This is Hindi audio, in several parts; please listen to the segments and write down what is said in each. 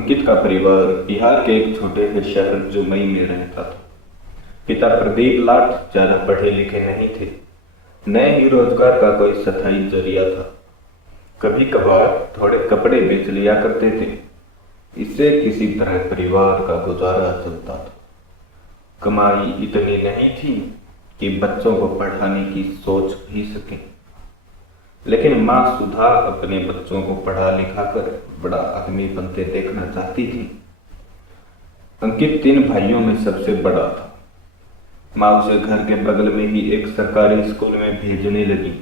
अंकित का परिवार बिहार के एक छोटे से शहर जुमई में रहता था। पिता प्रदीप लाट ज्यादा पढ़े लिखे नहीं थे, न ही रोजगार का कोई स्थायी जरिया था। कभी कभार थोड़े कपड़े बेच लिया करते थे, इससे किसी तरह परिवार का गुजारा चलता था। कमाई इतनी नहीं थी कि बच्चों को पढ़ाने की सोच भी सके, लेकिन माँ सुधा अपने बच्चों को पढ़ा लिखा कर बड़ा आदमी बनते देखना चाहती थी। अंकित 3 भाइयों में सबसे बड़ा था। माँ उसे घर के बगल में ही एक सरकारी स्कूल में भेजने लगी।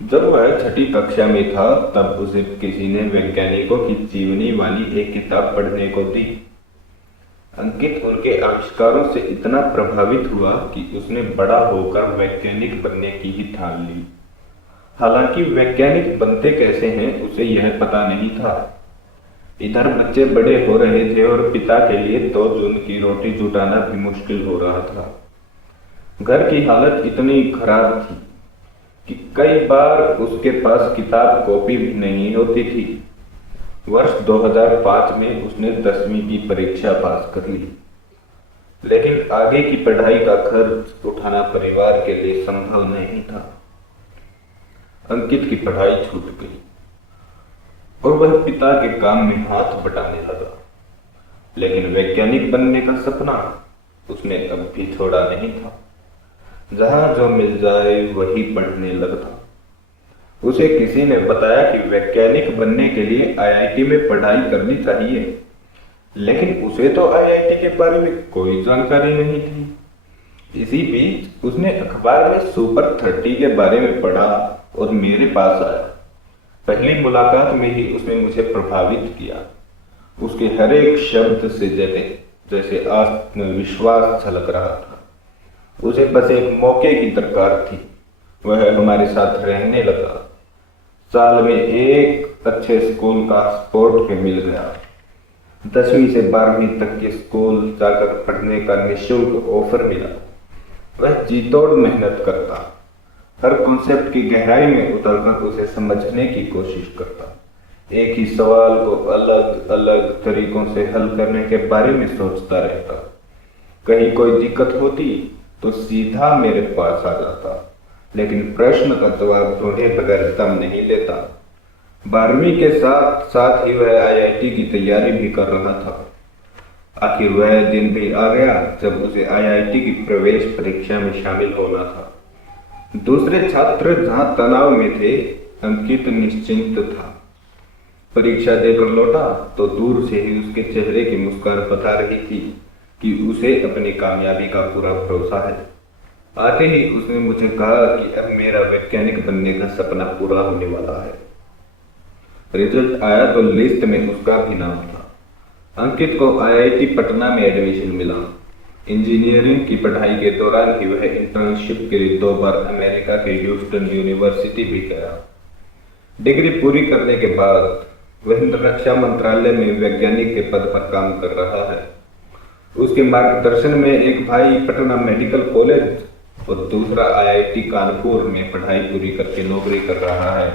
जब वह 6ठी कक्षा में था तब उसे किसी ने वैज्ञानिकों की जीवनी वाली एक किताब पढ़ने को दी। अंकित उनके आविष्कारों से इतना प्रभावित हुआ कि उसने बड़ा होकर वैज्ञानिक बनने की ही ठान ली। हालांकि वैज्ञानिक बनते कैसे हैं उसे यह पता नहीं था। इधर बच्चे बड़े हो रहे थे और पिता के लिए 2 जून की रोटी जुटाना भी मुश्किल हो रहा था। घर की हालत इतनी खराब थी कि कई बार उसके पास किताब कॉपी भी नहीं होती थी। वर्ष 2005 में उसने 10वीं की परीक्षा पास कर ली, लेकिन आगे की पढ़ाई का खर्च उठाना परिवार के लिए संभव नहीं था। अंकित की पढ़ाई छूट गई और वह पिता के काम में हाथ बटाने लगा, लेकिन वैज्ञानिक बनने का सपना उसने अब भी छोड़ा नहीं था। जहां जो मिल जाए वही पढ़ने लगता। उसे किसी ने बताया कि वैज्ञानिक बनने के लिए आईआईटी में पढ़ाई करनी चाहिए, लेकिन उसे तो आईआईटी के बारे में कोई जानकारी नहीं थी। इसी बीच उसने अखबार में सुपर 30 के बारे में पढ़ा और मेरे पास आया। पहली मुलाकात में ही उसने मुझे प्रभावित किया। उसके हर एक शब्द से जैसे आत्मविश्वास झलक रहा था। उसे बस एक मौके की दरकार थी। वह हमारे साथ रहने लगा। साल में एक अच्छे स्कूल का स्पोर्ट पे मिल गया। 10वीं से 12वीं तक के स्कूल जाकर पढ़ने का निःशुल्क ऑफर मिला। वह जी तोड़ मेहनत करता, हर कॉन्सेप्ट की गहराई में उतरकर उसे समझने की कोशिश करता। एक ही सवाल को अलग अलग तरीकों से हल करने के बारे में सोचता रहता। कहीं कोई दिक्कत होती तो सीधा मेरे पास आ जाता, लेकिन प्रश्न का जवाब ढूंढे बगैर दम नहीं लेता। 12वीं के साथ साथ ही वह आईआईटी की तैयारी भी कर रहा था। आखिर वह दिन भी आ गया जब उसे आईआईटी की प्रवेश परीक्षा में शामिल होना था। दूसरे छात्र जहां तनाव में थे, अंकित निश्चिंत था। परीक्षा देकर लौटा तो दूर से ही उसके चेहरे की मुस्कान बता रही थी कि उसे अपनी कामयाबी का पूरा भरोसा है। आते ही उसने मुझे कहा कि अब मेरा वैज्ञानिक बनने का सपना पूरा होने वाला है। रिजल्ट आया तो लिस्ट में उसका भी नाम था। अंकित को आईआईटी पटना में एडमिशन मिला। इंजीनियरिंग की पढ़ाई के दौरान ही वह इंटर्नशिप के लिए 2 बार अमेरिका के ह्यूस्टन यूनिवर्सिटी भी गया। डिग्री पूरी करने के बाद वह रक्षा मंत्रालय में वैज्ञानिक के पद पर काम कर रहा है। उसके मार्गदर्शन में एक भाई पटना मेडिकल कॉलेज और दूसरा आईआईटी कानपुर में पढ़ाई पूरी करके नौकरी कर रहा है।